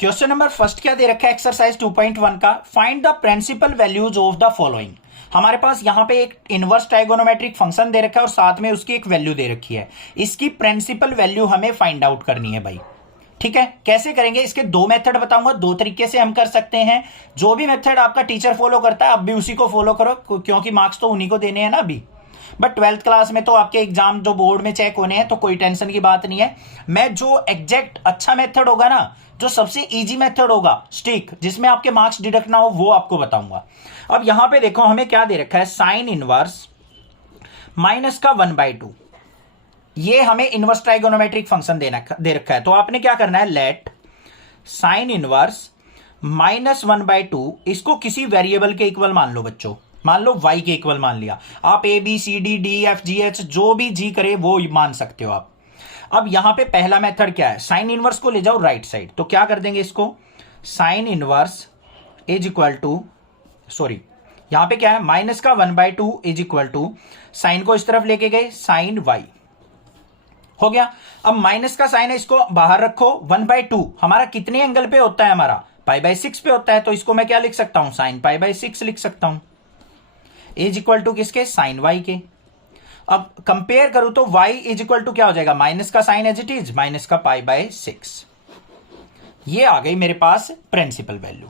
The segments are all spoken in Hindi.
क्वेश्चन नंबर फर्स्ट क्या दे रखा है एक्सरसाइज 2.1 का, find the principal values of the following. हमारे पास यहां पे एक इनवर्स ट्राइगोनोमेट्रिक फंक्शन दे रखा है और साथ में उसकी एक वैल्यू दे रखी है। इसकी प्रिंसिपल वैल्यू हमें फाइंड आउट करनी है भाई। ठीक है, कैसे करेंगे? इसके दो मेथड बताऊंगा, दो तरीके से हम कर सकते हैं। जो भी मेथड आपका टीचर फॉलो करता है आप भी उसी को फॉलो करो, क्योंकि मार्क्स तो उन्हीं को देने हैं ना अभी। बट 12th क्लास में तो आपके एग्जाम जो बोर्ड में चेक होने हैं, तो कोई टेंशन की बात नहीं है। मैं जो एग्जैक्ट अच्छा मेथड होगा ना, जो सबसे इजी मेथड होगा स्टिक, जिसमें आपके मार्क्स डिडक्ट ना हो, वो आपको बताऊंगा। अब यहां पे देखो हमें क्या दे रखा है, साइन इनवर्स माइनस का 1/2। ये हमें इनवर्स ट्राइगोनोमेट्रिक फंक्शन दे रखा है। तो आपने क्या करना है, लेट साइन इनवर्स माइनस 1/2 इसको किसी वेरिएबल के इक्वल मान लो बच्चों। मान लो y के इक्वल मान लिया। आप a b c d d f g h जो भी g करे वो मान सकते हो आप। अब यहां पे पहला मेथड क्या है, साइन इनवर्स को ले जाओ राइट साइड। तो क्या कर देंगे इसको, sine inverse is equal to, sorry यहां पे क्या है, माइनस का 1/2 इज इक्वल टू, साइन को इस तरफ लेके गए, साइन y हो गया। अब माइनस का साइन है, इसको बाहर रखो। 1/2 हमारा कितने एंगल पे होता है, हमारा π/6 पे होता है। तो इसको मैं क्या लिख सकता हूं, साइन π/6 लिख सकता हूं, इज इक्वल टू किसके, साइन y के। अब कंपेयर करूं तो y इज इक्वल टू क्या हो जाएगा, माइनस का sign as it is, minus का π/6। ये आ गई मेरे पास प्रिंसिपल वैल्यू।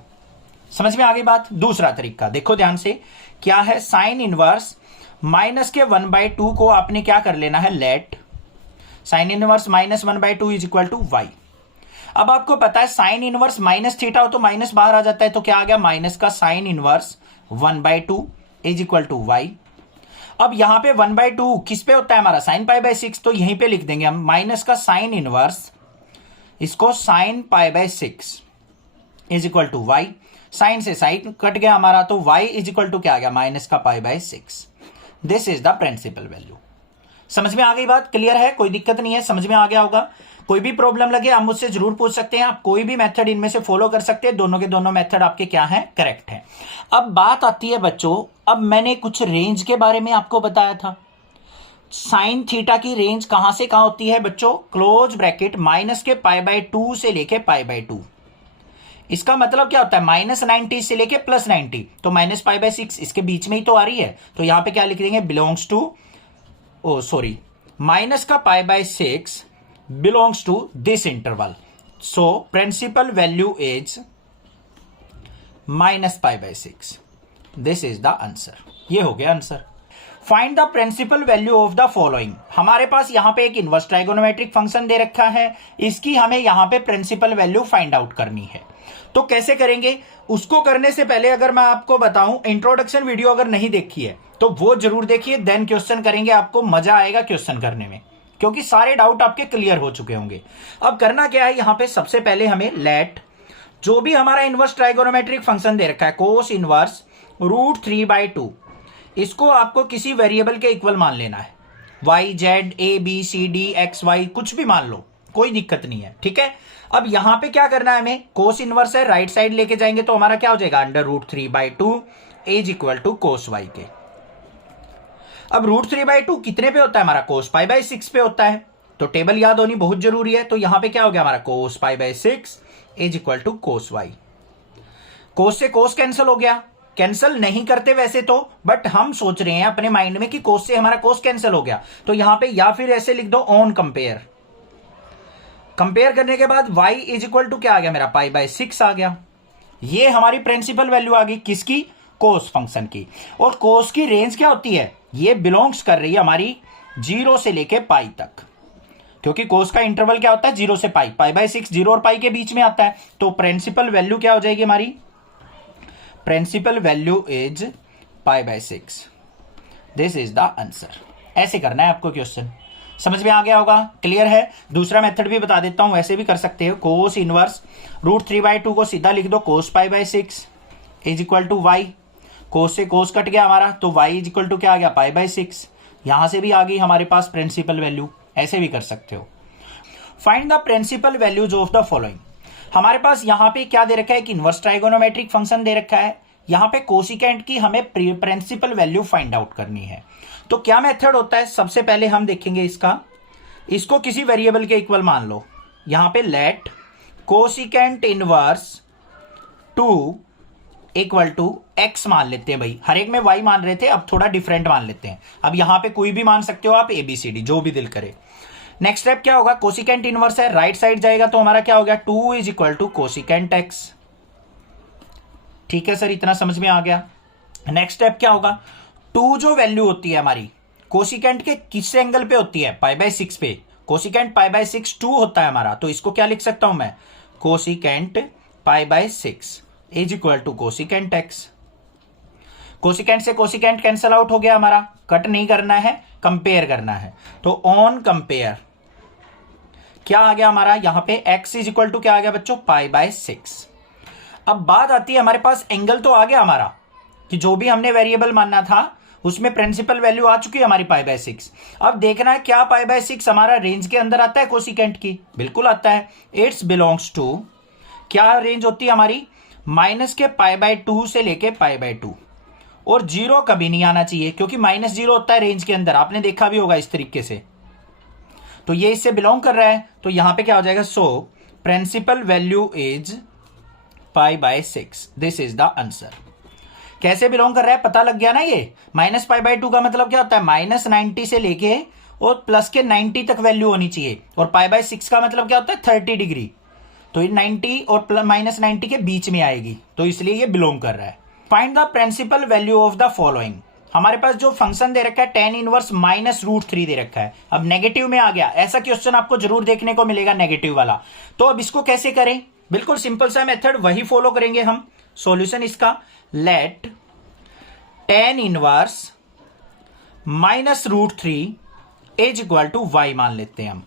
समझ में आ गई बात। दूसरा तरीका देखो ध्यान से, क्या है, साइन इनवर्स माइनस के 1/2 को आपने क्या कर लेना है, let sine inverse minus 1/2 is equal to y। अब आपको पता है साइन इनवर्स माइनस थीटा हो तो माइनस बाहर आ जाता है, तो क्या आ गया, माइनस का sine inverse 1/2 is equal to y। अब यहां पे 1/2 किस पे होता है हमारा, साइन π/6, तो यहीं पे लिख देंगे हम माइनस का साइन इनवर्स, इसको sine π/6 is equal to y। Sine से साइन कट गया हमारा, तो y इज इक्वल टू क्या आ गया, माइनस का π/6। This is the principal value. समझ में आ गई बात, क्लियर है, कोई दिक्कत नहीं है, समझ में आ गया होगा। कोई भी प्रॉब्लम लगे आप मुझसे जरूर पूछ सकते हैं। आप कोई भी मेथड इनमें से फॉलो कर सकते हैं, दोनों के दोनों मेथड आपके क्या हैं, करेक्ट हैं। अब बात आती है बच्चों, अब मैंने कुछ रेंज के बारे में आपको बताया था। साइन थीटा की रेंज कहां से कहां होती है बच्चों, क्लोज ब्रैकेट माइनस के π/2 से लेके π/2। इसका मतलब क्या होता है, -90 से लेके +90, तो माइनस π/6 इसके बीच में ही तो आ रही है। तो यहां पे क्या लिख देंगे, belongs to, oh sorry, minus का π/6 belongs to this interval. So principal value is minus π/6. This is the answer. ये हो गया answer. Find the principal value of the following. हमारे पास यहां पे एक इनवर्स ट्राइगोनोमेट्रिक फंक्शन दे रखा है, इसकी हमें यहां पे प्रिंसिपल वैल्यू फाइंड आउट करनी है। तो कैसे करेंगे, उसको करने से पहले अगर मैं आपको बताऊं, इंट्रोडक्शन वीडियो अगर नहीं देखी है तो वो जरूर देखिए, देन क्वेश्चन करेंगे, आपको मजा आएगा क्वेश्चन करने में, क्योंकि सारे डाउट आपके क्लियर हो चुके होंगे। अब करना क्या है, यहां पे सबसे पहले हमें लेट जो भी हमारा इनवर्स ट्राइगोनोमेट्रिक फंक्शन दे रखा है, कोस इनवर्स √3/2, इसको आपको किसी वेरिएबल के इक्वल मान लेना है। y z a b c d x y कुछ भी मान लो, कोई दिक्कत नहीं है, ठीक है। अब यहां पे क्या करना है हमें, कोस इनवर्स है, राइट साइड लेके जाएंगे तो हमारा क्या हो जाएगा, √3/2 is equal to cos y के। अब √3/2 कितने पे होता है हमारा, कोस π/6 पे होता है, तो टेबल याद होनी बहुत जरूरी है। तो यहां पे क्या हो गया हमारा, cos π/6 is equal to cos y। Cos से कोस कैंसिल हो गया, कैंसिल नहीं करते वैसे तो, बट हम सोच रहे हैं अपने माइंड में कि कोस से हमारा कोस कैंसिल हो गया, तो यहां पे या फिर ऐसे लिख दो ऑन कंपेयर। कंपेयर करने के बाद y इज इक्वल टू क्या आ गया मेरा, π/6 आ गया। ये हमारी प्रिंसिपल वैल्यू आ गई, किसकी, कोस फंक्शन की। और कोस की रेंज क्या होती है, ये बिलोंग्स कर रही है हमारी 0 से लेके π तक, क्योंकि कोस का इंटरवल क्या होता है, 0 से π, π/6 0 और π के बीच में आता है। तो प्रिंसिपल वैल्यू क्या हो जाएगी हमारी, principal value is π/6। This is the answer. ऐसे करना है आपको क्वेश्चन, समझ में आ गया होगा, क्लियर है। दूसरा मेथड भी बता देता हूं, वैसे भी कर सकते हो। कोस इनवर्स √3/2 को सीधा लिख दो, कोस π/6 is equal to y। Cos से कोस कट गया हमारा, तो y इज इक्वल टू क्या आ गया, π/6। यहां से भी आ गई हमारे पास प्रिंसिपल वैल्यू, ऐसे भी कर सकते हो। Find the principal values of the following. हमारे पास यहां पे क्या दे रखा है, एक इनवर्स ट्राइगोनोमेट्रिक फंक्शन दे रखा है, यहां पे कोसिकेंट की हमें प्रिंसिपल वैल्यू फाइंड आउट करनी है। तो क्या मेथड होता है, सबसे पहले हम देखेंगे इसको किसी वेरिएबल के इक्वल मान लो। यहां पे let cosecant inverse 2 equal to x मान लेते हैं भाई। हर एक में वाई मान रहे थे, अब थोड़ा डिफरेंट मान लेते हैं। अब यहां पे कोई भी मान सकते हो आप, ABCD जो भी दिल करे। नेक्स्ट स्टेप क्या होगा, कोसिकेंट इनवर्स है, राइट साइड जाएगा तो हमारा क्या हो गया, 2 is equal to cosecant x. ठीक है सर, इतना समझ में आ गया। नेक्स्ट स्टेप क्या होगा, 2 जो वैल्यू होती है हमारी कोसिकेंट के किस एंगल पे होती है, π/6 पे। कोसिकेंट π/6 2 होता है हमारा, तो इसको क्या लिख सकता हूं मैं, cosecant π/6 is equal to cosecant x. Cosecant से कोसिकेंट कैंसल आउट हो गया हमारा, कट नहीं करना है, कंपेयर करना है। तो ऑन कंपेयर क्या आ गया हमारा, यहां पे x इज इक्वल टू क्या आ गया बच्चों, π/6। अब बात आती है, हमारे पास एंगल तो आ गया हमारा, कि जो भी हमने वेरिएबल मानना था उसमें प्रिंसिपल वैल्यू आ चुकी है हमारी π/6। अब देखना है क्या π/6 हमारा रेंज के अंदर आता है कोसिकेंट की, बिल्कुल आता है। इट्स बिलोंग्स टू, क्या रेंज होती है हमारी, माइनस के π/2 से लेके π/2, और 0 कभी नहीं आना चाहिए, क्योंकि -0 होता है रेंज के अंदर, आपने देखा भी होगा इस तरीके से। तो ये इससे बिलोंग कर रहा है, तो यहां पे क्या हो जाएगा, so principal value is π/6, this is the answer. कैसे बिलोंग कर रहा है पता लग गया ना। ये -π/2 का मतलब क्या होता है, -90 से लेके और प्लस के 90 तक वैल्यू होनी चाहिए, और π/6 का मतलब क्या होता है, 30 डिग्री। तो ये 90 और -90 के बीच में आएगी, तो इसलिए ये बिलोंग कर रहा है। Find the principal value of the following. हमारे पास जो फंक्शन दे रखा है tan इनवर्स -√3 दे रखा है, अब नेगेटिव में आ गया। ऐसा क्वेश्चन आपको जरूर देखने को मिलेगा नेगेटिव वाला। तो अब इसको कैसे करें, बिल्कुल सिंपल सा मेथड वही फॉलो करेंगे हम। सॉल्यूशन इसका, let tan inverse -√3 is equal to y मान लेते हैं हम।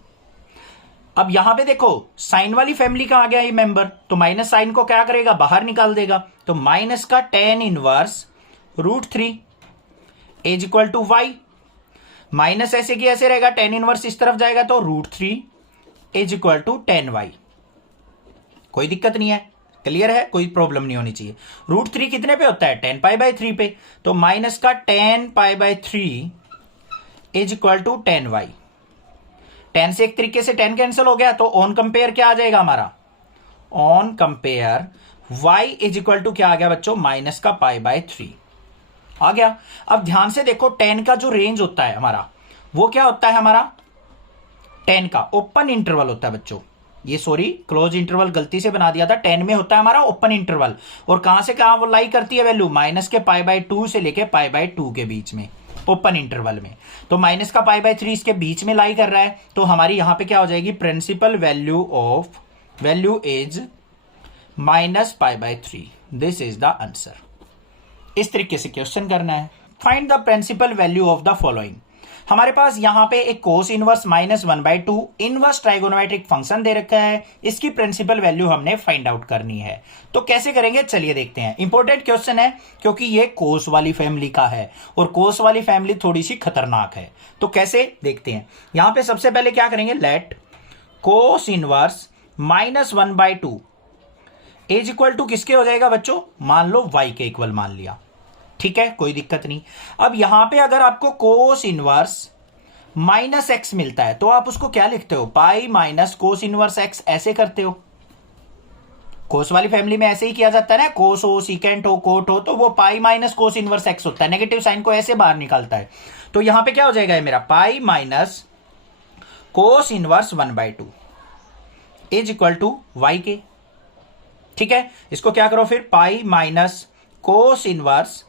अब यहां पे देखो साइन वाली फैमिली का आ गया ये मेंबर, तो माइनस साइन को क्या करेगा, बाहर निकाल देगा। तो माइनस का tan inverse √3 is equal to y। माइनस ऐसे की ऐसे रहेगा, tan इनवर्स इस तरफ जाएगा तो √3 is equal to tan y। कोई दिक्कत नहीं है, क्लियर है, कोई प्रॉब्लम नहीं होनी चाहिए। √3 कितने पे होता है, tan π/3 पे। तो माइनस का tan π/3 is equal to tan y। tan से एक तरीके से tan कैंसिल हो गया, तो ऑन कंपेयर क्या आ जाएगा हमारा, on compare y is equal to क्या आ गया बच्चों, माइनस का π/3 आ गया। अब ध्यान से देखो, tan का जो रेंज होता है हमारा, वो क्या होता है हमारा, tan का ओपन इंटरवल होता है बच्चों। ये सॉरी क्लोज इंटरवल गलती से बना दिया था, tan में होता है हमारा ओपन इंटरवल। और कहां से कहां वो लाई करती है वैल्यू, माइनस के π/2 से लेके π/2 के बीच में, ओपन इंटरवल में। तो माइनस का π/3 इसके बीच में लाई कर रहा है, तो हमारी यहां पे क्या हो जाएगी, principal value of value is -π/3, this is the answer. इस तरीके से क्वेश्चन करना है। Find the principal value of the following. हमारे पास यहां पे एक cos inverse -1/2 inverse trigonometric function दे रखा है, इसकी प्रिंसिपल वैल्यू हमने फाइंड आउट करनी है। तो कैसे करेंगे, चलिए देखते हैं। इंपॉर्टेंट क्वेश्चन है, क्योंकि ये कोस वाली फैमिली का है, और कोस वाली फैमिली थोड़ी सी खतरनाक है। तो कैसे देखते हैं, यहां पे सबसे पहले क्या करेंगे, let cos inverse -1/2 is equal to किसके हो जाएगा बच्चों, मान लो y के इक्वल मान लिया, ठीक है, कोई दिक्कत नहीं। अब यहां पे अगर आपको कोस इनवर्स -x मिलता है, तो आप उसको क्या लिखते हो, पाई माइनस कोस इनवर्स x, ऐसे करते हो। कोस वाली फैमिली में ऐसे ही किया जाता है ना, कोस हो, सीकेंट हो, कोट हो, तो वो पाई माइनस कोस इनवर्स x होता है, नेगेटिव साइन को ऐसे बाहर निकालता है। तो यहां पे क्या हो जाएगा मेरा, pi minus cos inverse 1/2 is equal to y के, ठीक है। इसको क्या करो फिर, पाई माइनस कोस इनवर्स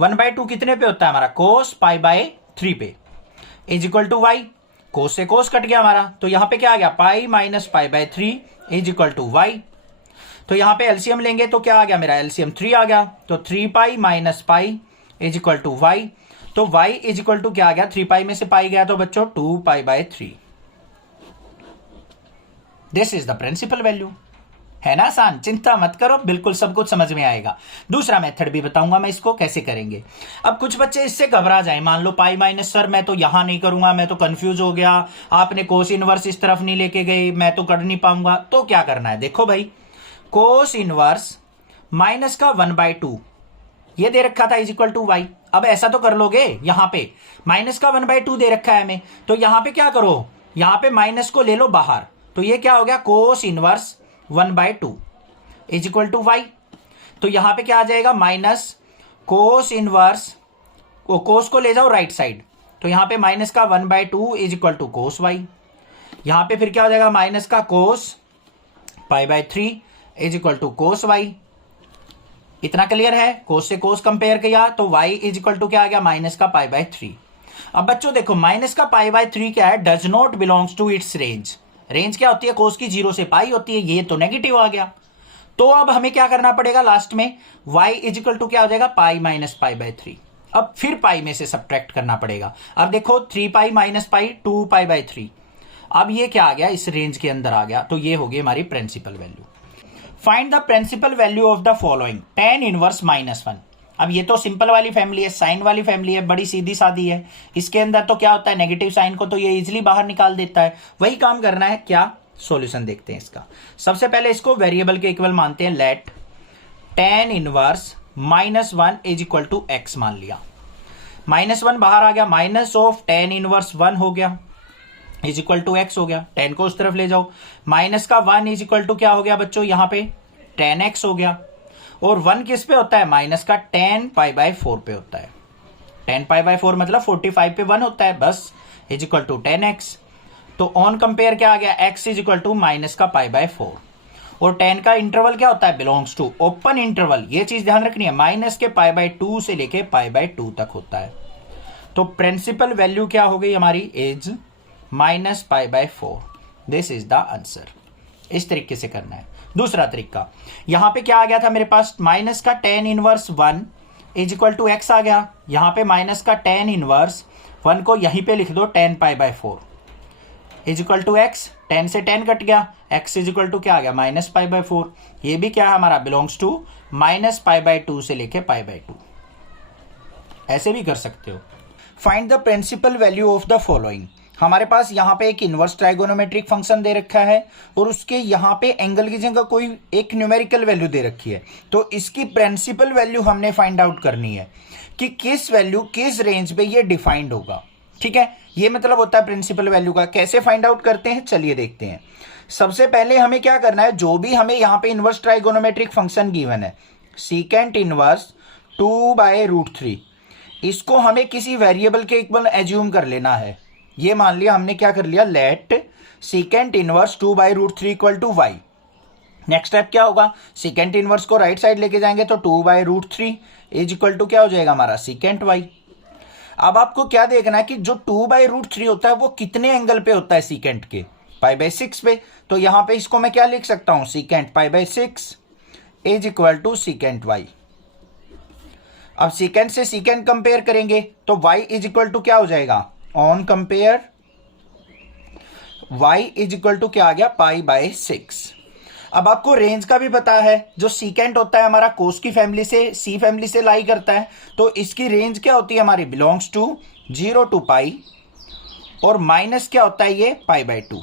1/2 कितने पे होता है हमारा, कोस π/3 पे, is equal to y। Cos से कोस कट गया हमारा, तो यहां पे क्या आ गया, pi minus π/3 is equal to y। तो यहां पे एलसीएम लेंगे तो क्या आ गया मेरा, एलसीएम 3 आ गया, तो 3 pi minus pi is equal to y। तो y इज इक्वल टू क्या आ गया, 3 पाई में से पाई गया तो बच्चों 2π/3। This is the principal value, है ना आसान, चिंता मत करो, बिल्कुल सब कुछ समझ में आएगा। दूसरा मेथड भी बताऊंगा मैं, इसको कैसे करेंगे। अब कुछ बच्चे इससे घबरा जाए, मान लो पाई माइनस, सर मैं तो यहां नहीं करूंगा, मैं तो कंफ्यूज हो गया, आपने कोस इनवर्स इस तरफ नहीं लेके गए, मैं तो कर नहीं पाऊंगा। तो क्या करना है, देखो भाई, कोस इनवर्स माइनस का 1/2 ये दे रखा था इज इक्वल टू y। अब ऐसा तो कर लोगे, यहां पे माइनस का 1/2 दे रखा है हमें, तो यहां पे क्या करो, यहां पे माइनस को ले लो बाहर, तो ये क्या हो गया, cos inverse 1/2 is equal to y. तो यहां पे क्या आ जाएगा, माइनस कोस इनवर्स, कोस को ले जाओ राइट साइड, तो यहां पे माइनस का 1/2 is equal to cos y. यहां पे फिर क्या हो जाएगा, माइनस का cos π/3 is equal to cos y. इतना क्लियर है। कोस से कोस कंपेयर किया तो y इज इक्वल टू क्या आ गया, माइनस का π/3। अब बच्चों देखो, माइनस का π/3 क्या है, does not belongs to its range. Range क्या होती है, कोस की 0 से पाई होती है, ये तो नेगेटिव आ गया। तो अब हमें क्या करना पड़ेगा, लास्ट में y इज इक्वल टू क्या हो जाएगा, पाई माइनस π/3। अब फिर पाई में से सब्ट्रैक्ट करना पड़ेगा। अब देखो 3 पाई माइनस पाई 2 π/3। अब ये क्या आ गया, इस रेंज के अंदर आ गया, तो ये होगी हमारी principal value. Find the principal value of the following tan inverse -1। अब ये तो सिंपल वाली फैमिली है, साइन वाली फैमिली है, बड़ी सीधी सादी है। इसके अंदर तो क्या होता है, नेगेटिव साइन को तो ये इजिली बाहर निकाल देता है। वही काम करना है, क्या सॉल्यूशन देखते हैं इसका। सबसे पहले इसको वेरिएबल के इक्वल मानते हैं, let tan inverse -1 is equal to x मान लिया। -1 बाहर आ गया, माइनस ऑफ tan इनवर्स 1 हो गया इज इक्वल टू x हो गया। 10 को उस तरफ ले जाओ, माइनस का 1 इज इक्वल टू क्या हो गया बच्चों, यहां पे tan x हो गया। और 1 किस पे होता है, माइनस का tan π/4 पे होता है। tan π/4 मतलब 45 पे 1 होता है, बस is equal to tan x। तो ऑन कंपेयर क्या आ गया, x is equal to minus का π/4। और tan का इंटरवल क्या होता है, बिलोंग्स टू ओपन इंटरवल। ये चीज ध्यान रखनी है, माइनस के π/2 से लेके π/2 तक होता है। तो प्रिंसिपल वैल्यू क्या हो गई हमारी, is -π/4। This is the answer. इस तरीके से करना है। दूसरा तरीका, यहां पे क्या आ गया था मेरे पास, माइनस का tan inverse 1 is equal to x आ गया। यहां पे माइनस का tan इनवर्स 1 को यहीं पे लिख दो, tan π/4 is equal to x। 10 से 10 कट गया, x इज इक्वल टू क्या आ गया, -π/4। ये भी क्या है हमारा, बिलोंग्स टू -π/2 से लेके π/2। ऐसे भी कर सकते हो। Find the principal value of the following. हमारे पास यहाँ पे एक इनवर्स ट्राइगोनोमेट्रिक फंक्शन दे रखा है और उसके यहाँ पे एंगल की जगह कोई एक न्यूमेरिकल वैल्यू दे रखी है। तो इसकी प्रिंसिपल वैल्यू हमने फाइंड आउट करनी है कि किस वैल्यू किस रेंज पे ये डिफाइंड होगा। ठीक है, ये मतलब होता है प्रिंसिपल वैल्यू का। कैसे फाइंड आउट करते हैं, चलिए देखते हैं। सबसे पहले हमें क्या करना है, जो भी हमें यहाँ पे इनवर्स ट्राइगोनोमेट्रिक फंक्शन गिवन है, सीकेंट इनवर्स 2/√3, इसको हमें किसी वेरिएबल के इक्वल एज्यूम कर लेना है। ये मान लिया हमने, क्या कर लिया, let secant inverse 2/√3 equal to y. Next step क्या होगा, सीकेंट इनवर्स को राइट साइड लेके जाएंगे तो 2/√3 इज इक्वल टू क्या हो जाएगा हमारा, सीकेंट वाई। अब आपको क्या देखना है कि जो 2/√3 होता है वो कितने एंगल पे होता है सीकेंट के, π/6 पे। तो यहां पे इसको मैं क्या लिख सकता हूं, secant π/6 is equal to secant y. अब सीकेंट से सीकेंट कंपेयर करेंगे तो y इज इक्वल टू क्या हो जाएगा, on compare y is equal to क्या आ गया, π/6। अब आपको रेंज का भी पता है, जो सीकेंट होता है हमारा कोस की फैमिली से, सी फैमिली से लाई करता है, तो इसकी रेंज क्या होती है हमारी, बिलोंग्स टू 0 टू पाई, और माइनस क्या होता है ये, π/2।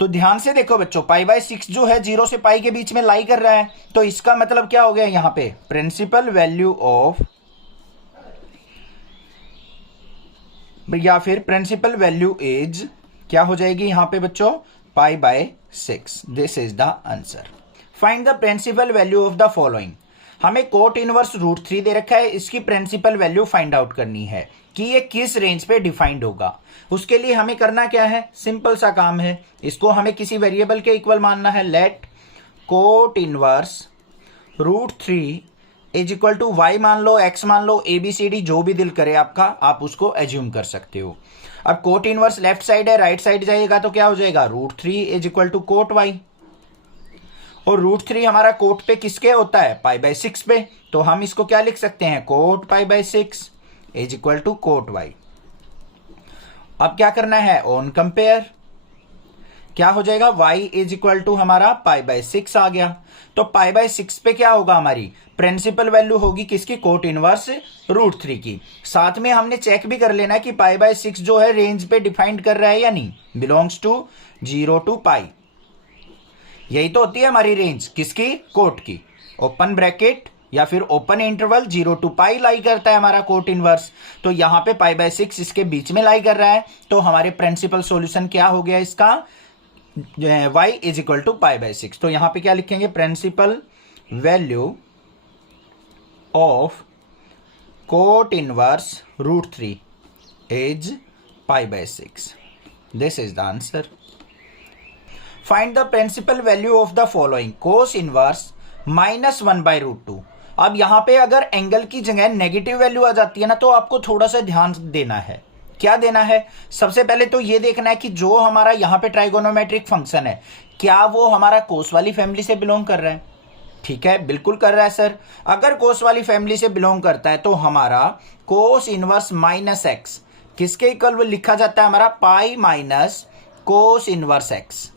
तो ध्यान से देखो बच्चों, π/6 जो है 0 से पाई के बीच में लाई कर रहा है, तो इसका मतलब क्या हो गया यहां पे, प्रिंसिपल वैल्यू ऑफ, या फिर प्रिंसिपल वैल्यू इज क्या हो जाएगी यहां पे बच्चों, π/6। This is the answer. Find the principal value of the following. हमें कोट इनवर्स √3 दे रखा है, इसकी प्रिंसिपल वैल्यू फाइंड आउट करनी है कि ये किस रेंज पे डिफाइंड होगा। उसके लिए हमें करना क्या है, सिंपल सा काम है, इसको हमें किसी वेरिएबल के इक्वल मानना है। Let cot inverse √3 is equal to y मान लो, एक्स मान लो, ABCD जो भी दिल करे आपका, आप उसको एज्यूम कर सकते हो। अब कोट इनवर्स लेफ्ट साइड है, राइट साइड जाइएगा तो क्या हो जाएगा, √3 is equal to cot y. और √3 हमारा कोट पे किसके होता है, π/6 पे, तो हम इसको क्या लिख सकते हैं, cot π/6 is equal to cot y. अब क्या करना है, ऑन कंपेयर क्या हो जाएगा, y इज इक्वल टू हमारा π/6 आ गया। तो π/6 पे क्या होगा, हमारी प्रिंसिपल वैल्यू होगी किसकी, कोट इनवर्स √3 की। साथ में हमने चेक भी कर लेना है कि π/6 जो है रेंज पे डिफाइंड कर रहा है या नहीं, बिलोंग्स टू 0 टू पाई। यही तो होती है हमारी रेंज किसकी, कोट की। ओपन ब्रैकेट या फिर ओपन इंटरवल 0 टू पाई लाई करता है हमारा कोट इनवर्स। तो यहां पे π/6 इसके बीच में लाई कर रहा है, तो हमारे प्रिंसिपल सॉल्यूशन क्या हो गया इसका, y इज इक्वल टू π/6। तो यहां पे क्या लिखेंगे, principal value of cot inverse √3 is π/6। This is the answer. Find the principal value of the following cos inverse -1/√2। अब यहां पे अगर एंगल की जगह नेगेटिव वैल्यू आ जाती है ना, तो आपको थोड़ा सा ध्यान देना है। क्या देना है, सबसे पहले तो ये देखना है कि जो हमारा यहाँ पे ट्राइगोनोमेट्रिक फंक्शन है, क्या वो हमारा कोस वाली फैमिली से बिलोंग कर रहा है। ठीक है, बिल्कुल कर रहा है सर। अगर कोस वाली फैमिली से बिलोंग करता है तो हमारा कोस इनवर्स -x किसके इक्वल लिखा जाता है, हमारा पाई माइनस कोस इनवर्स x।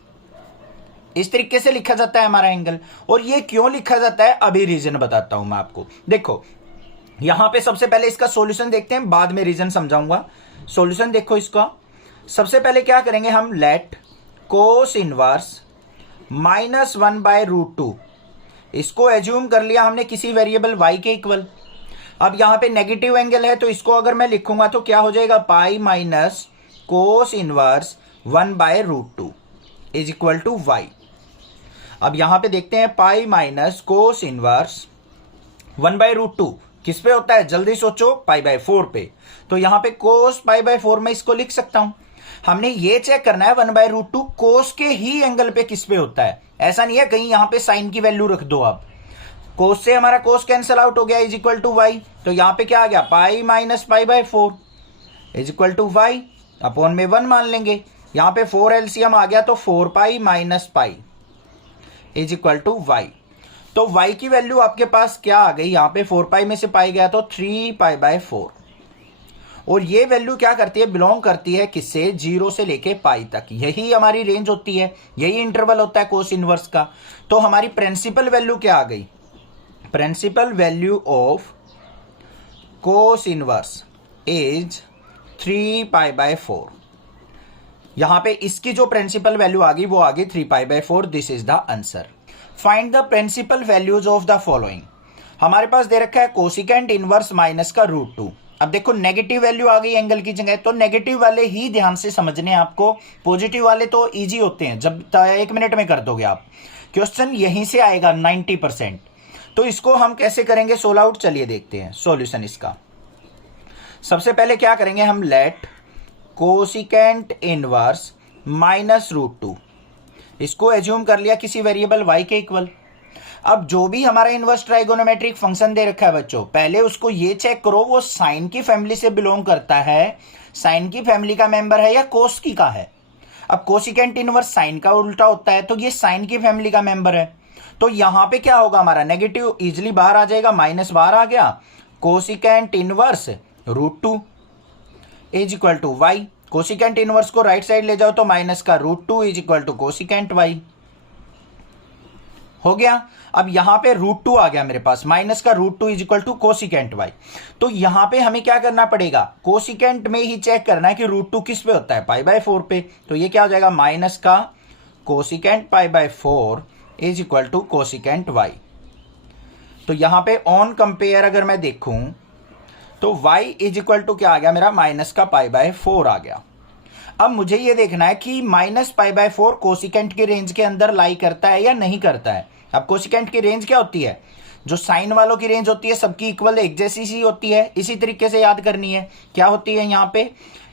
इस तरीके से लिखा जाता है हमारा एंगल। और ये क्यों लिखा जाता है, अभी रीजन बताता हूं मैं आपको। देखो यहां पे सबसे पहले इसका सॉल्यूशन देखते हैं, बाद में रीजन समझाऊंगा। सॉल्यूशन देखो इसका, सबसे पहले क्या करेंगे हम, लेट कोस इनवर्स -1/√2, इसको एज्यूम कर लिया हमने किसी वेरिएबल y के इक्वल। अब यहां पे नेगेटिव एंगल है तो इसको अगर मैं लिखूंगा तो क्या हो जाएगा, pi minus cos inverse 1/√2 is equal to y। अब यहां पे देखते हैं, पाई माइनस कोस इनवर्स 1/√2 किस पे होता है, जल्दी सोचो, π/4 पे। तो यहां पे कोस π/4 में इसको लिख सकता हूं। हमने ये चेक करना है 1/√2 कोस के ही एंगल पे किस पे होता है। ऐसा नहीं है कहीं यहां पे साइन की वैल्यू रख दो आप। कोस से हमारा कोस कैंसिल आउट हो गया, इज इक्वल टू y। तो यहां पे क्या आ गया, pi minus π/4 is equal to y, upon में 1 मान लेंगे। यहां पे 4 एलसीएम आ गया तो 4 pi minus pi is equal to y। तो y की वैल्यू आपके पास क्या आ गई, यहां पे 4 पाई में से पाई गया तो 3 π/4। और ये वैल्यू क्या करती है, बिलोंग करती है किससे, 0 से लेके पाई तक। यही हमारी रेंज होती है, यही इंटरवल होता है कोस इनवर्स का। तो हमारी प्रिंसिपल वैल्यू क्या आ गई, principal value of cos inverse is 3 π/4। यहां पे इसकी जो प्रिंसिपल वैल्यू आ गई वो आ गई 3 π/4। This is the answer. Find the principal values of the following. हमारे पास दे रखा है कोसिकेंट इनवर्स माइनस का √2। अब देखो नेगेटिव वैल्यू आ गई एंगल की जगह, तो नेगेटिव वाले ही ध्यान से समझने हैं आपको, पॉजिटिव वाले तो इजी होते हैं, जब 1 मिनट में कर दोगे आप। क्वेश्चन यहीं से आएगा 90%। तो इसको हम कैसे करेंगे सोल्व आउट, चलिए देखते हैं सॉल्यूशन इसका। सबसे पहले क्या करेंगे हम, लेट कोसिकेंट इनवर्स -√2, इसको एज्यूम कर लिया किसी वेरिएबल y के इक्वल। अब जो भी हमारा इनवर्स ट्राइगोनोमेट्रिक फंक्शन दे रखा है बच्चों, पहले उसको ये चेक करो वो साइन की फैमिली से बिलोंग करता है, साइन की फैमिली का मेंबर है या कोस की का है। अब कोसिकेंट इनवर्स साइन का उल्टा होता है, तो ये साइन की फैमिली का मेंबर है। तो यहां पे क्या होगा, हमारा नेगेटिव इजिली बाहर आ जाएगा, माइनस बाहर आ गया, cosecant inverse √2 is equal to y। Cosecant inverse को राइट साइड ले जाओ तो माइनस का √2 is equal to cosecant y हो गया। अब यहां पे √2 आ गया मेरे पास, माइनस का √2 is equal to cosecant y। तो यहां पे हमें क्या करना पड़ेगा, कोसिकेंट में ही चेक करना है कि √2 किस पे होता है, π/4 पे। तो ये क्या हो जाएगा, माइनस का cosecant π/4 is equal to cosecant y। तो यहां पे ऑन कंपेयर अगर मैं देखूं तो y इज इक्वल टू क्या आ गया मेरा, माइनस का π/4 आ गया। अब मुझे ये देखना है कि माइनस π/4 कोसिकेंट की रेंज के अंदर लाई करता है या नहीं करता है। अब कोसिकेंट की रेंज क्या होती है, जो साइन वालों की रेंज होती है सबकी इक्वल एक जैसी सी होती है, इसी तरीके से याद करनी है। क्या होती है यहाँ पे,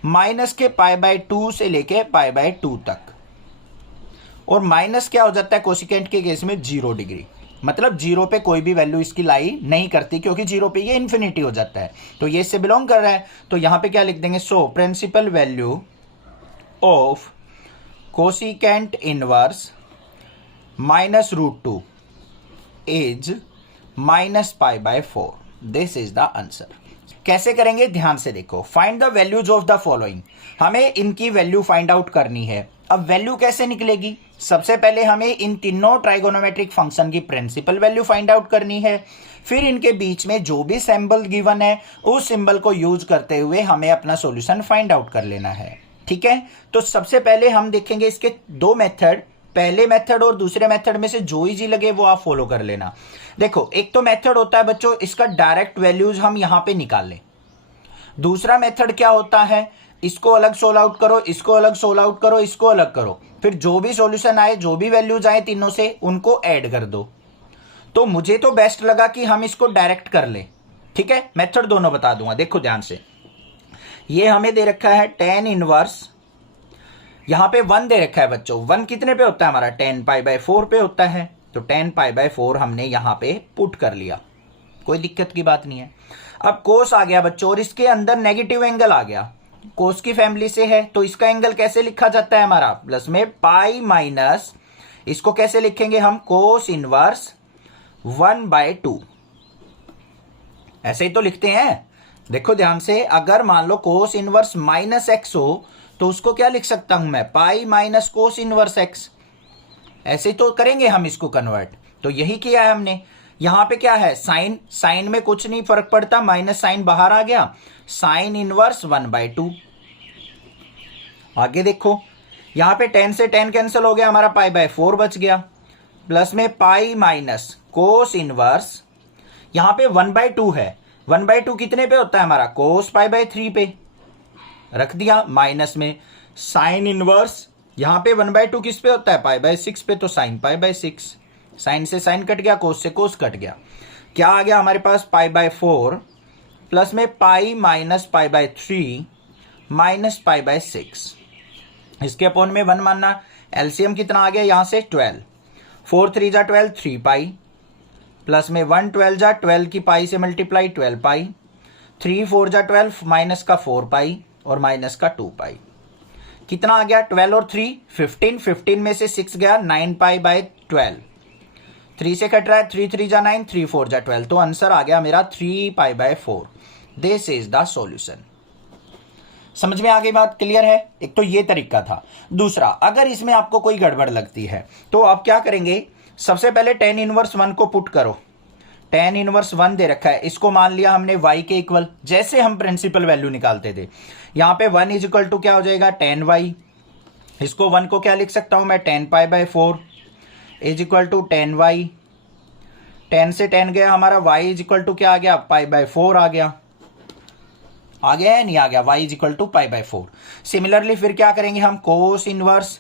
माइनस के π/2 से लेके π/2 तक। और माइनस क्या हो जाता है कोसिकेंट के केस में, 0 डिग्री, मतलब 0 पे कोई भी वैल्यू इसकी लाई नहीं करती, क्योंकि 0 पे ये इन्फिनिटी हो जाता है। तो ये इससे बिलोंग कर रहा है, तो यहां पे क्या लिख देंगे, so principal value of cosecant inverse -√2 is -π/4। This is the answer. कैसे करेंगे, ध्यान से देखो। Find the values of the following, हमें इनकी वैल्यू फाइंड आउट करनी है। अब वैल्यू कैसे निकलेगी, सबसे पहले हमें इन तीनों ट्राइगोनोमेट्रिक फंक्शन की प्रिंसिपल वैल्यू फाइंड आउट करनी है। फिर इनके बीच में जो भी सिंबल गिवन है उस सिंबल को यूज करते हुए हमें अपना सॉल्यूशन फाइंड आउट कर लेना है। ठीक है, तो सबसे पहले हम देखेंगे इसके 2 मेथड, पहले मेथड और दूसरे मेथड में से जो इजी लगे वो आप फॉलो कर लेना। देखो एक तो मेथड होता है बच्चों, इसका डायरेक्ट वैल्यूज हम यहां पे निकाल लें। दूसरा मेथड क्या होता है, इसको अलग सोल्व आउट करो, इसको अलग सोल्व आउट करो, इसको अलग करो, फिर जो भी सॉल्यूशन आए, जो भी वैल्यूज आए तीनों से, उनको ऐड कर दो। तो मुझे तो बेस्ट लगा कि हम इसको डायरेक्ट कर लें। ठीक है, मेथड दोनों बता दूंगा, देखो ध्यान से। ये हमें दे रखा है tan इनवर्स, यहां पे 1 दे रखा है बच्चों। 1 कितने पे होता है हमारा, tan π/4 पे होता है। तो tan π/4 हमने यहां पे पुट कर लिया, कोई दिक्कत की बात नहीं है। अब कोस आ गया बच्चों, और इसके अंदर नेगेटिव एंगल आ गया, कोस की फैमिली से है, तो इसका एंगल कैसे लिखा जाता है हमारा, प्लस में पाई माइनस, इसको कैसे लिखेंगे हम, कोस इनवर्स 1/2, ऐसे ही तो लिखते हैं। देखो ध्यान से, अगर मान लो कोस इनवर्स -x हो तो उसको क्या लिख सकता हूं मैं, पाई माइनस कोस इनवर्स x, ऐसे ही तो करेंगे हम इसको कन्वर्ट। तो यही किया है हमने। यहां पे क्या है, साइन, साइन में कुछ नहीं फर्क पड़ता, माइनस साइन बाहर आ गया, साइन इनवर्स 1/2। आगे देखो, यहां पे 10 से 10 कैंसिल हो गया, हमारा π/4 बच गया, प्लस में पाई माइनस कोस इनवर्स, यहां पे 1/2 है, 1/2 कितने पे होता है हमारा, कोस π/3 पे, रख दिया, माइनस में साइन इनवर्स, यहां पे 1/2 किस पे होता है, π/6 पे, तो साइन π/6, साइन से साइन कट गया, कोस से कोस कट गया, क्या आ गया हमारे पास, π/4 प्लस में पाई माइनस π/3 माइनस π/6, इसके अपॉन में 1 मानना, एलसीएम कितना आ गया यहां से 12, 4 3 जा 12, 3 पाई, प्लस में 1 12 जा 12 की पाई से मल्टीप्लाई 12 पाई, 3 4 जा 12, माइनस का 4 पाई और माइनस का 2 पाई, कितना आ गया 12 और 3 15, 15 में से 6 गया, 9 π/12, 3 से कट रहा है, 3 3 जा 9, 3 4 जा 12, तो आंसर आ गया मेरा 3 π/4। This is the solution. समझ में आ गई बात, क्लियर है। एक तो ये तरीका था। दूसरा, अगर इसमें आपको कोई गड़बड़ लगती है तो आप क्या करेंगे, सबसे पहले tan इनवर्स 1 को पुट करो। tan इनवर्स 1 दे रखा है, इसको मान लिया हमने y के इक्वल, जैसे हम प्रिंसिपल वैल्यू निकालते थे। यहां पे 1 इज इक्वल टू क्या हो जाएगा, tan y, इसको 1 को क्या लिख सकता हूं मैं, tan π/4 is equal to tan y, tan से tan गया हमारा, y इज इक्वल टू क्या आ गया, π/4 आ गया या नहीं आ गया, y is equal to π/4। Similarly फिर क्या करेंगे हम, कोस इनवर्स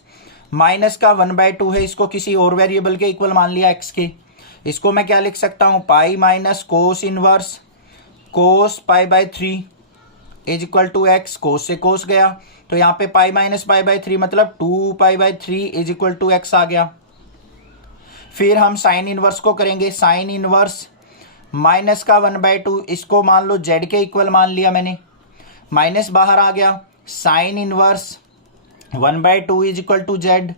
माइनस का 1/2 है, इसको किसी और वेरिएबल के इक्वल मान लिया x के, इसको मैं क्या लिख सकता हूं, pi minus cos inverse cos π/3 is equal to x, cos से कोस गया, तो यहाँ पे पाई माइनस π/3 मतलब 2 π/3 इज इक्वल टू x आ गया। फिर हम साइन इनवर्स को करेंगे, साइन इनवर्स माइनस का 1/2, इसको मान लो z के इक्वल मान लिया मैंने, माइनस बाहर आ गया, sine inverse 1/2 is equal to z,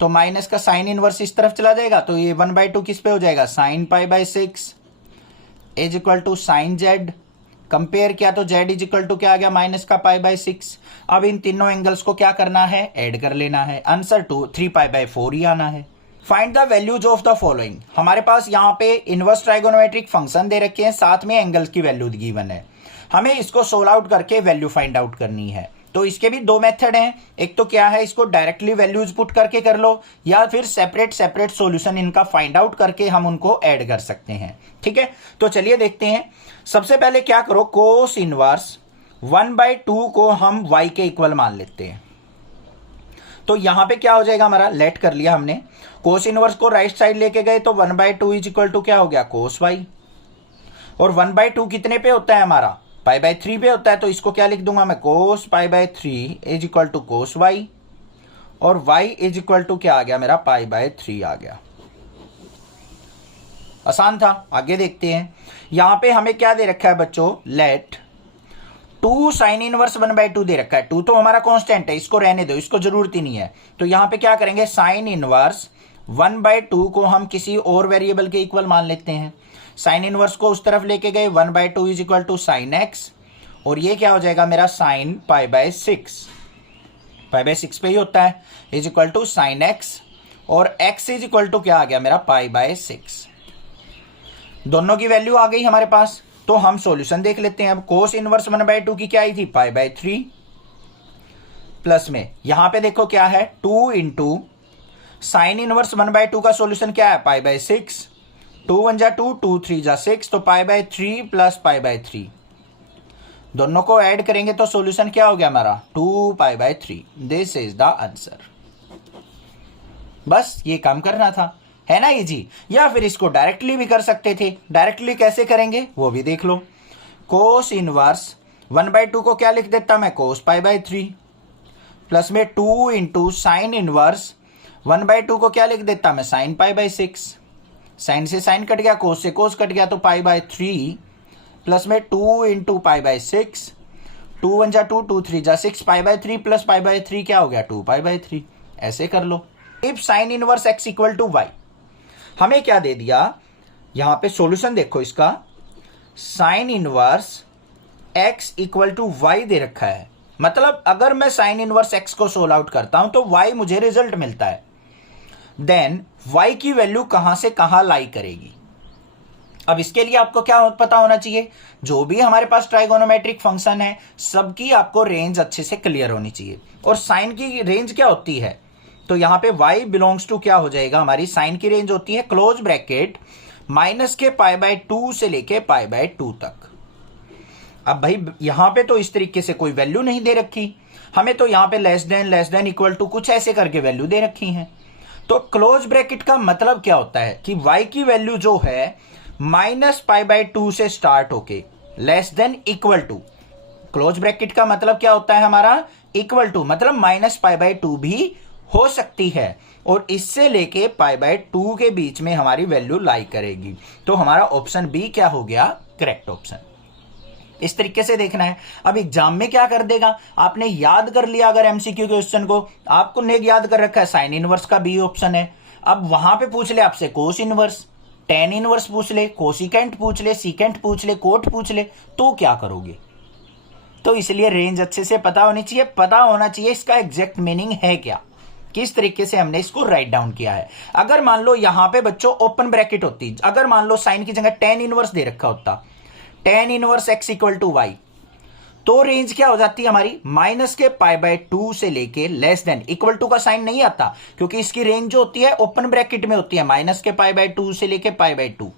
तो माइनस का साइन इनवर्स इस तरफ चला जाएगा, तो ये 1/2 किस पे हो जाएगा, sine π/6 is equal to sine z, compare किया तो z इज इक्वल टू क्या आ गया, माइनस का π/6। अब इन तीनों एंगल्स को क्या करना है, ऐड कर लेना है, आंसर 3 π/4 ही आना है। Find the values of the following, हमारे पास यहाँ पे इनवर्स ट्राइगोनोमेट्रिक फंक्शन दे रखे हैं, साथ में एंगल्स की वैल्यू गिवन है, हमें इसको सोल्व आउट करके वैल्यू फाइंड आउट करनी है। तो इसके भी दो मेथड हैं, एक तो क्या है, इसको डायरेक्टली वैल्यूज पुट करके कर लो, या फिर सेपरेट सेपरेट सॉल्यूशन इनका फाइंड आउट करके हम उनको ऐड कर सकते हैं। ठीक है, तो चलिए देखते हैं। सबसे पहले क्या करो, कोस इनवर्स 1/2 को हम y के इक्वल मान लेते हैं। तो यहां पे क्या हो जाएगा हमारा, लेट कर लिया हमने, कोस इनवर्स को राइट साइड लेके गए तो 1/2 इज इक्वल टू क्या हो गया, कोस y, और 1/2 कितने पे होता है हमारा, π/3 पे होता है, तो इसको क्या लिख दूंगा मैं, cos π/3 is equal to cos y, और y इज इक्वल टू क्या आ गया मेरा, π/3 आ गया। आसान था। आगे देखते हैं, यहां पे हमें क्या दे रखा है बच्चों, लेट 2 साइन इनवर्स 1/2 दे रखा है, 2 तो हमारा कांस्टेंट है, इसको रहने दो, इसको जरूरत ही नहीं है। तो यहां पे क्या करेंगे, साइन इनवर्स 1/2 को हम किसी और वेरिएबल के इक्वल मान लेते हैं। साइन इनवर्स को उस तरफ लेके गए, 1/2 is equal to sine x, और ये क्या हो जाएगा मेरा, साइन π/6, π/6 पे ही होता है, is equal to sine x, और x इज इक्वल टू क्या आ गया मेरा, π/6। दोनों की वैल्यू आ गई हमारे पास, तो हम सॉल्यूशन देख लेते हैं। अब कोस इनवर्स 1/2 की क्या आई थी, π/3, प्लस में यहां पे देखो क्या है, 2 इंटू साइन इनवर्स 1/2 का सॉल्यूशन क्या है, π/6, 2 1 जा 2, 2 3 जा 6, तो π/3 प्लस π/3, दोनों को ऐड करेंगे तो सॉल्यूशन क्या हो गया हमारा 2π/3। This is the answer. बस ये काम करना था, है ना इजी। या फिर इसको डायरेक्टली भी कर सकते थे। डायरेक्टली कैसे करेंगे वो भी देख लो। कोस इनवर्स 1/2 को क्या लिख देता मैं cos π/3 प्लस में 2 इंटू साइन इनवर्स 1/2 को क्या लिख देता मैं sin π/6। साइन से साइन कट गया, कोस से कोस कट गया, तो π/3 प्लस में 2 इंटू π/6। 2 1 जा 2, 2 3 जा 6, π/3 प्लस π/3 क्या हो गया 2π/3। ऐसे कर लो। If sine inverse x equal to y, हमें क्या दे दिया यहां पे सॉल्यूशन देखो इसका, sine inverse x equal to y दे रखा है। मतलब अगर मैं साइन इनवर्स x को सोल्व आउट करता हूं तो y मुझे रिजल्ट मिलता है। देन y की वैल्यू कहां से कहां लाई करेगी। अब इसके लिए आपको क्या पता होना चाहिए, जो भी हमारे पास ट्राइगोनोमेट्रिक फंक्शन है सबकी आपको रेंज अच्छे से क्लियर होनी चाहिए। और साइन की रेंज क्या होती है, तो यहां पे y बिलोंग्स टू क्या हो जाएगा, हमारी साइन की रेंज होती है क्लोज ब्रैकेट माइनस के π/2 से लेके π/2 तक। अब भाई यहां पे तो इस तरीके से कोई वैल्यू नहीं दे रखी, हमें तो यहां पे लेस देन इक्वल टू कुछ ऐसे करके वैल्यू दे रखी है। तो क्लोज ब्रैकेट का मतलब क्या होता है कि y की वैल्यू जो है माइनस π/2 से स्टार्ट होके less than equal to, close bracket का मतलब क्या होता है हमारा इक्वल टू, मतलब माइनस π/2 भी हो सकती है और इससे लेके π/2 के बीच में हमारी वैल्यू लाई करेगी। तो हमारा ऑप्शन बी क्या हो गया करेक्ट ऑप्शन। इस तरीके से देखना है। अब एग्जाम में क्या कर देगा, आपने याद कर लिया अगर एमसीक्यू के क्वेश्चन को, आपको नेक याद कर रखा है साइन इनवर्स का बी ऑप्शन है। अब वहां पे पूछ ले आपसे कोस इनवर्स, टेन इनवर्स पूछ ले, कोसिकेंट पूछ ले, सीकेंट पूछ ले, कोट पूछ ले, तो क्या करोगे। तो इसलिए रेंज अच्छे से पता होनी चाहिए, पता होना चाहिए इसका एग्जैक्ट मीनिंग है क्या, किस तरीके से हमने इसको राइट डाउन किया है। अगर मान लो यहां पे बच्चों ओपन ब्रैकेट होती, अगर मान लो साइन की जगह टेन इनवर्स दे रखा होता, tan inverse x equal to y, तो रेंज क्या हो जाती है हमारी माइनस के π/2 से लेके लेस देन इक्वल टू का साइन नहीं आता, क्योंकि इसकी रेंज जो होती है ओपन ब्रैकेट में होती है माइनस के π/2 से लेके π/2,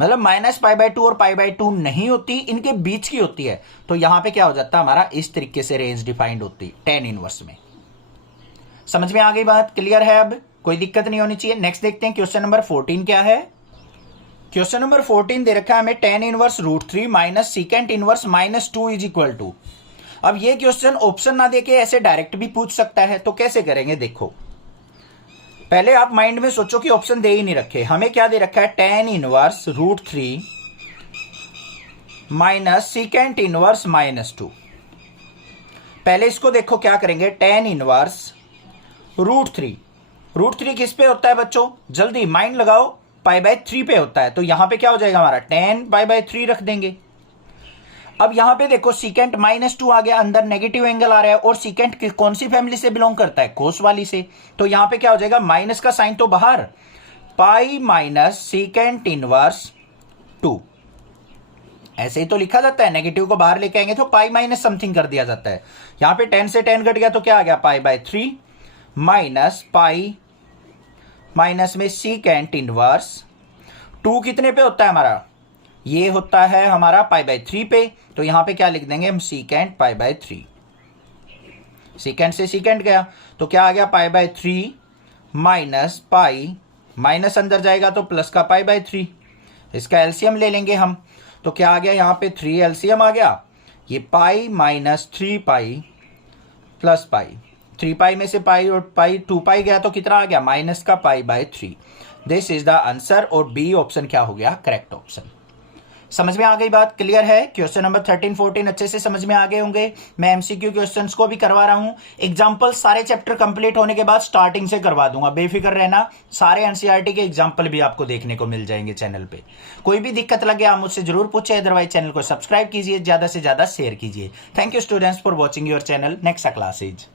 मतलब माइनस π/2 और π/2 नहीं होती, इनके बीच की होती है। तो यहां पे क्या हो जाता है हमारा इस तरीके से रेंज डिफाइंड होती टेन इनवर्स में। समझ में आ गई बात, क्लियर है, अब कोई दिक्कत नहीं होनी चाहिए। नेक्स्ट देखते हैं क्वेश्चन नंबर 14 क्या है। क्वेश्चन नंबर 14 दे रखा है हमें tan inverse √3 minus secant inverse -2 is equal to. अब ये क्वेश्चन ऑप्शन ना देके ऐसे डायरेक्ट भी पूछ सकता है, तो कैसे करेंगे देखो। पहले आप माइंड में सोचो कि ऑप्शन दे ही नहीं रखे, हमें क्या दे रखा है ten inverse √3 minus secant inverse -2। पहले इसको देखो क्या करेंगे, टेन इनवर्स √3 किस पे होता है बच्चों, जल्दी माइंड लगाओ, π/3 पे होता है। तो यहां पे क्या हो जाएगा हमारा 10 π/3 रख देंगे। अब यहां पे देखो सीकेंट -2 आ गया, अंदर नेगेटिव एंगल आ रहा है, और सीकेंट कौन सी फैमिली से बिलोंग करता है कोस वाली से। तो यहां पे क्या हो जाएगा माइनस का साइन तो बाहर, पाई माइनस सीकेंट इनवर्स 2, ऐसे ही तो लिखा जाता है, नेगेटिव को बाहर लेके आएंगे तो पाई माइनस समथिंग कर दिया जाता है। यहां पे 10 से 10 घट गया तो क्या आ गया π/3 माइनस पाई माइनस में सीकेंट इनवर्स 2 कितने पे होता है हमारा, ये होता है हमारा π/3 पे। तो यहां पे क्या लिख देंगे हम सीकेंट π/3, सीकेंट से सीकेंट गया तो क्या आ गया π/3 माइनस पाई, माइनस अंदर जाएगा तो प्लस का π/3, इसका एलसीएम ले लेंगे हम। तो क्या आ गया यहाँ पे 3 एलसीएम आ गया, ये pi minus 3 pi plus pi, 3 पाई में से पाई और पाई 2 पाई गया तो कितना आ गया माइनस का π/3। दिस इज द आंसर, और बी ऑप्शन क्या हो गया करेक्ट ऑप्शन। समझ में आ गई बात, क्लियर है। क्वेश्चन नंबर 13 14 अच्छे से समझ में आ गए होंगे। मैं एमसीक्यू क्वेश्चंस को भी करवा रहा हूं, एग्जाम्पल सारे चैप्टर कंप्लीट होने के बाद स्टार्टिंग से करवा दूंगा, बेफिक्र रहना। सारे एनसीईआरटी के एग्जाम्पल भी आपको देखने को मिल जाएंगे चैनल पे। कोई भी दिक्कत लगे आप मुझसे जरूर पूछे, अदरवाइज चैनल को सब्सक्राइब कीजिए, ज्यादा से ज्यादा शेयर कीजिए। Thank you students for watching your channel. Next classes.